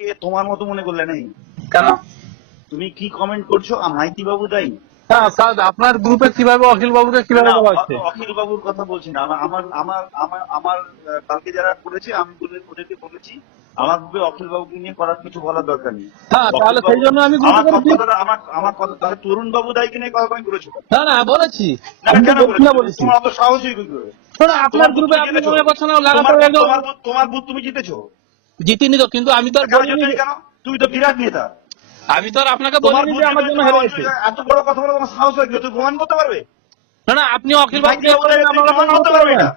কে তোমার মতো মনে করলে নেই? কেন? তুমি কি কমেন্ট করছো? মাইতি বাবু দায়ী? হ্যাঁ, আপনার গ্রুপে কিভাবে অখিল বাবুকে কিভাবে বলা হচ্ছে? অখিল বাবুর কথা বলছি না, আমার আমার আমার আমার কালকে যারা করেছে আমি ওদেরকে বলেছি আমার গ্রুপে অখিল বাবুকে নিয়ে করার কিছু বলার দরকার নেই। হ্যাঁ, তাহলে সেই জন্য আমি গ্রুপে করেছি। আমার কথা তাহলে তরুণ বাবু দায়ীকে নিয়ে কথা কমেন্ট করেছো? না না, বলেছি। না, আমি কেন বলেছি? তোমার অত সাহসই কি করে? শোনো, আপনার গ্রুপে আপনি মনে করছেন না লাগাতার একদম তোমার বুথ তুমি জিতেছো? জিতিনি তো, কিন্তু আমি তো আর কেন বলিনি। কেন? তুমি তো বিরাট নেতা। আমি তো আর আপনাকে বলিনি যে আমার জন্য হেরে গেছে। এত বড় কথা বলে তোমার সাহস হয় কি? তুমি প্রমাণ করতে পারবে? না না, আপনি অখিল বাবু যে প্রমাণ করতে পারবে না।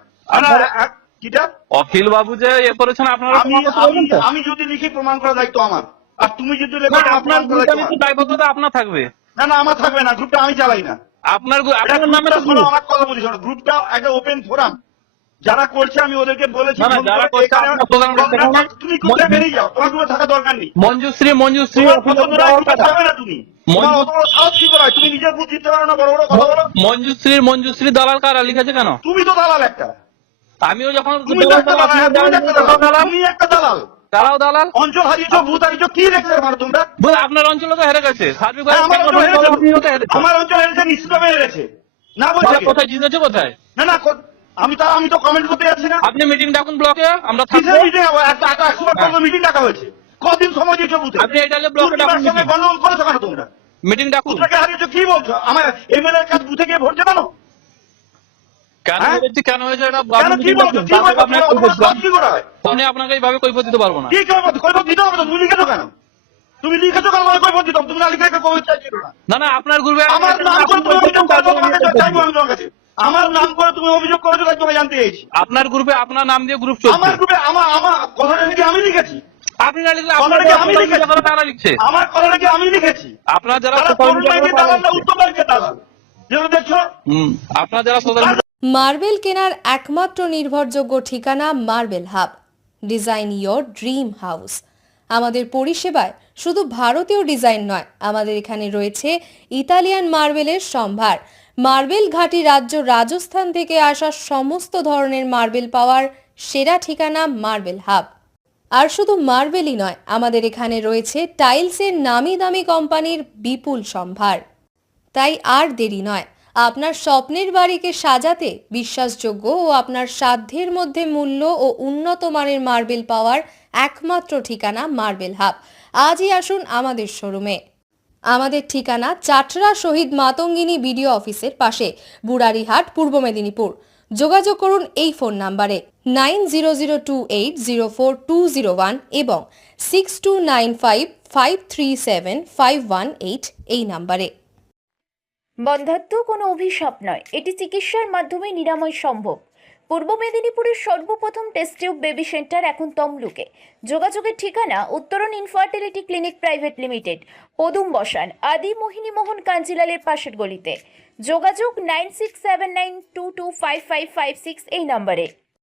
অখিল বাবু যে করেছেন আপনারা আমি যদি লিখি প্রমাণ করার দায়িত্ব আমার, আর তুমি যদি লেখো আপনার গ্রুপে দায়বদ্ধতা আপনার থাকবে। না না, আমার থাকবে না, গ্রুপটা আমি চালাই না। আপনার নামে তো আমার কথা বলি, শোনো, গ্রুপটা একটা ওপেন ফোরাম, যারা করছে আমি ওদেরকে বলেছি তুমি কোথায় বেরিয়ে যাও, তোমার গ্রুপে থাকা দরকার নেই। মঞ্জুশ্রী যাবে না তুমি, তুমি নিজের বুদ্ধি দিতে পারো না, বড় বড় কথা বলো। মঞ্জুশ্রী দালাল কারা লিখেছে কেন? তুমি তো দালাল একটা। আমিও যখন তুমি একটা দালাল, তারাও দালাল। অঞ্চল হারিয়েছো, ভূত হারিয়েছো, কি লেখছে তোমরা? আপনার অঞ্চলে তো হেরে গেছে। আমার অঞ্চল হেরেছে, নিশ্চিতভাবে হেরেছে। না বলছে কোথায় জিতেছে? কোথায়? না না, আমি তো কমেন্ট করতে যাচ্ছি না। আপনি মিটিং ডাকুন ব্লকে, আমরা থাকবো। মিটিং ডাকা হয়েছে, কদিন সময় দিয়েছো বুথে? আপনি এটা ব্লকে ডাকুন, গন্ডগোল করেছো কেন তোমরা? মিটিং ডাকুন। হারিয়েছো কি বলছো? আমার এমএলএ এর কাজ বুথে গিয়ে ভোট জানানো কেন হয়েছে এটা আমি আপনাকে এইভাবে কৈফিয়ত দিতে পারবো না। কি কৈফিয়ত দিতে হবে? তুমি লিখেছো কেন? তুমি লিখেছো কেন? কৈফিয়ত দিতাম, তুমি না লিখে কৈফিয়ত চাইছো না। না না, আপনার গ্রুপে আমার নাম করে তুমি অভিযোগ করেছো, তোমাকে চাইবো আমি তোমার কাছে। আমার নাম করে তুমি অভিযোগ করেছো, তাই তোমাকে জানতে চাইছি। আপনার গ্রুপে আপনার নাম দিয়ে গ্রুপ চলছে। আমার গ্রুপে আমার কথাটা কি আমি লিখেছি? আপনি না লিখলে আমি লিখেছি, তারা লিখছে। আমার কথাটা কি আমি লিখেছি? আপনার যারা দেখছো, আপনার যারা মার্বেল কেনার একমাত্র নির্ভরযোগ্য ঠিকানা marble hub. Design your dream house. আমাদের পরিষেবায় শুধু ভারতীয় ডিজাইন নয়, আমাদের এখানে রয়েছে ইতালিয়ান মার্বেলের সম্ভার। মার্বেল ঘাঁটি রাজ্য রাজস্থান থেকে আসা সমস্ত ধরনের মার্বেল পাওয়ার সেরা ঠিকানা মার্বেল হাব। আর শুধু মার্বেলই নয়, আমাদের এখানে রয়েছে টাইলসের নামি দামি কোম্পানির বিপুল সম্ভার। তাই আর দেরি নয়, আপনার স্বপ্নের বাড়িকে সাজাতে বিশ্বাসযোগ্য ও আপনার সাধ্যের মধ্যে মূল্য ও উন্নত মানের মার্বেল পাওয়ার একমাত্র ঠিকানা মার্বেল হাব। আজই আসুন আমাদের শোরুমে। আমাদের ঠিকানা চাটরা শহীদ মাতঙ্গিনী বিডিও অফিসের পাশে, বুড়ারিহাট, পূর্ব মেদিনীপুর। যোগাযোগ করুন এই ফোন নাম্বারে 9002804201 এবং 6295537518 এই নাম্বারে। বন্ধ্যাত্ব কোনো অভিশাপ নয়, এটি চিকিৎসার মাধ্যমে নিরাময় সম্ভব। পূর্ব মেদিনীপুরের সর্বপ্রথম টেস্ট টিউব বেবি সেন্টার এখন তমলুকে। যোগাযোগের ঠিকানা উত্তরণ ইনফার্টিলিটি ক্লিনিক প্রাইভেট লিমিটেড, পদুম বসান, আদি মোহিনী মোহন কাঞ্জিলালের পাশের গলিতে। যোগাযোগ 9679225556 এই নম্বরে।